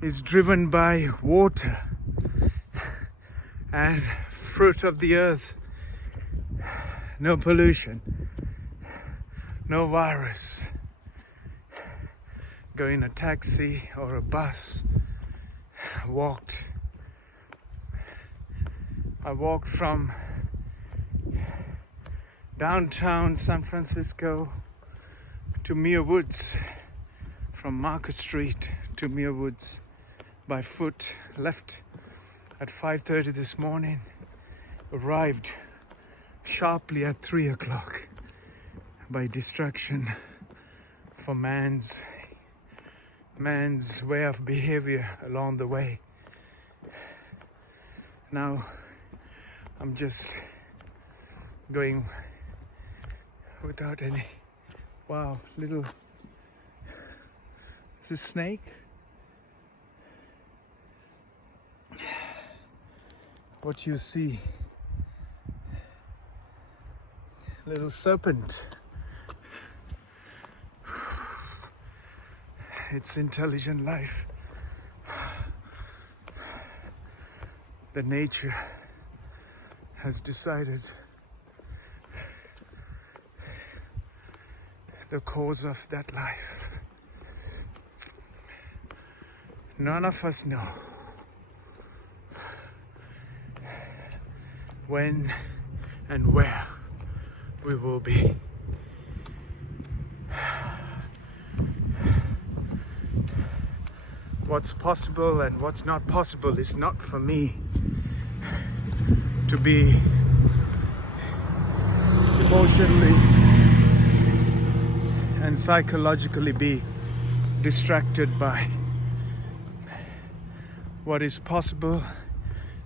is driven by water and fruit of the earth. No pollution, no virus. Go in a taxi or a bus. I walked from downtown San Francisco to Muir Woods, from Market Street to Muir Woods by foot. Left at 5:30 this morning, arrived sharply at 3 o'clock by distraction for man's way of behavior along the way. Now I'm just going without any. Wow, little. Is this snake? What you see? Little serpent. It's intelligent life. The nature has decided the cause of that life. None of us know when and where we will be. What's possible and what's not possible is not for me to be emotionally and psychologically be distracted by what is possible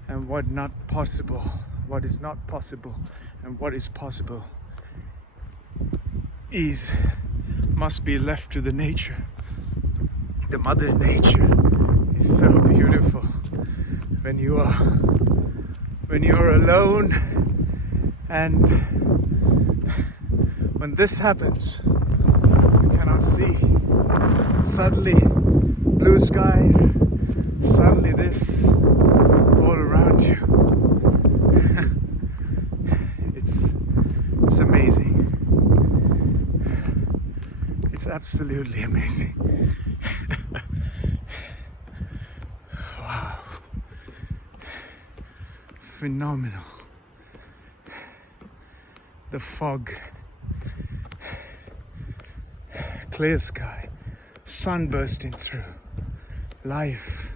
and what not possible, what is not possible and what is possible must be left to the nature. The mother nature is so beautiful. When you are alone, and when this happens, you cannot see. Suddenly blue skies, suddenly this all around you. It's amazing. It's absolutely amazing. Wow. Phenomenal. The fog, clear sky, sun bursting through. Life,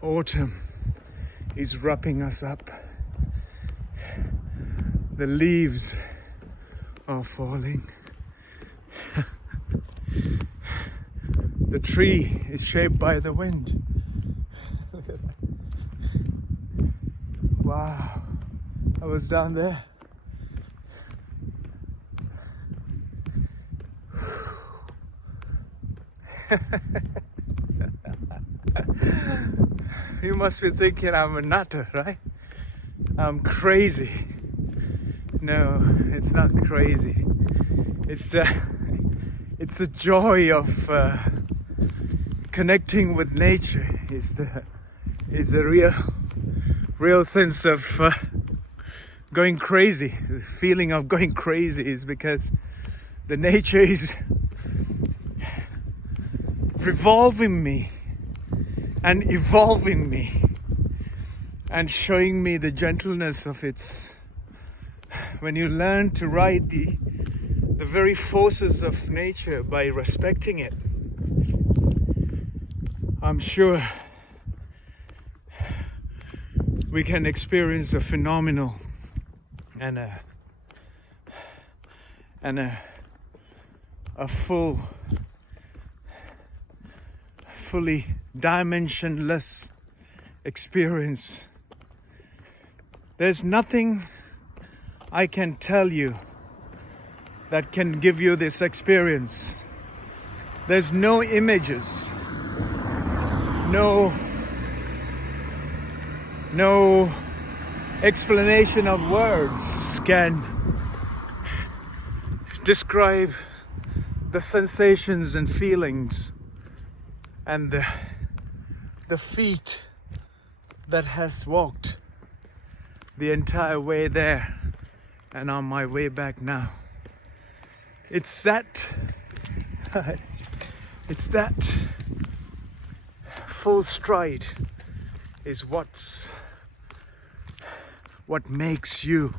autumn is wrapping us up. The leaves are falling. The tree is shaped by the wind. Look at that. Wow, I was down there. You must be thinking I'm a nutter, right? I'm crazy. No, it's not crazy. It's the joy of connecting with nature. It's the real sense of going crazy. The feeling of going crazy is because the nature is revolving me and evolving me and showing me the gentleness of its. When you learn to ride the very forces of nature by respecting it, I'm sure we can experience a phenomenal and a fully dimensionless experience. There's nothing I can tell you that can give you this experience. There's no images, no explanation of words can describe the sensations and feelings and the feet that has walked the entire way there and on my way back now. It's that full stride is what makes you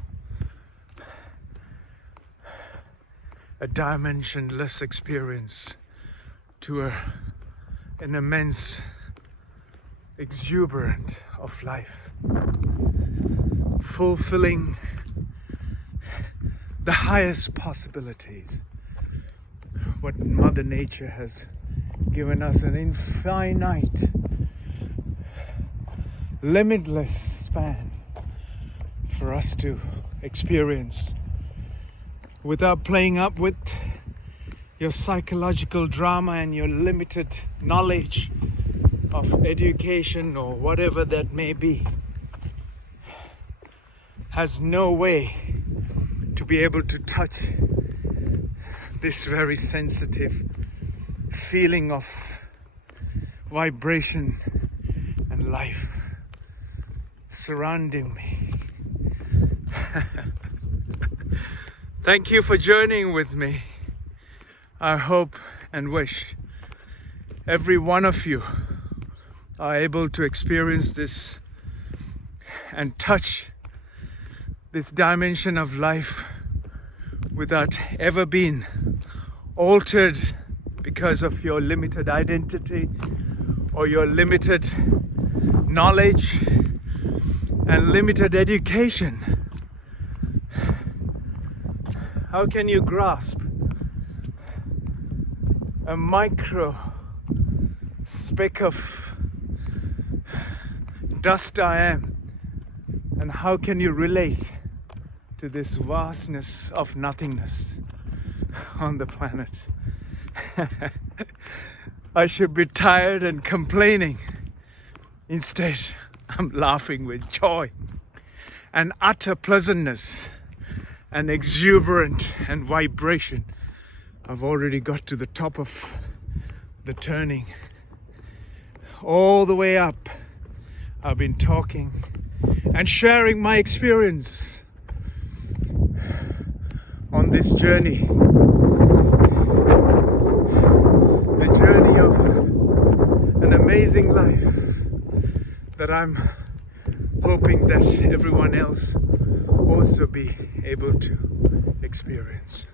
a dimensionless experience to an immense exuberant of life, fulfilling the highest possibilities. What Mother Nature has given us, an infinite, limitless span for us to experience without playing up with your psychological drama and your limited knowledge of education or whatever that may be. Has no way to be able to touch this very sensitive feeling of vibration and life surrounding me. Thank you for journeying with me. I hope and wish every one of you are able to experience this and touch this dimension of life without ever being altered because of your limited identity or your limited knowledge and limited education. How can you grasp a micro speck of dust I am, and how can you relate to this vastness of nothingness on the planet? I should be tired and complaining. Instead, I'm laughing with joy and utter pleasantness and exuberant and vibration. I've already got to the top of the turning. All the way up, I've been talking and sharing my experience on this journey. The journey of an amazing life that I'm hoping that everyone else also be able to experience.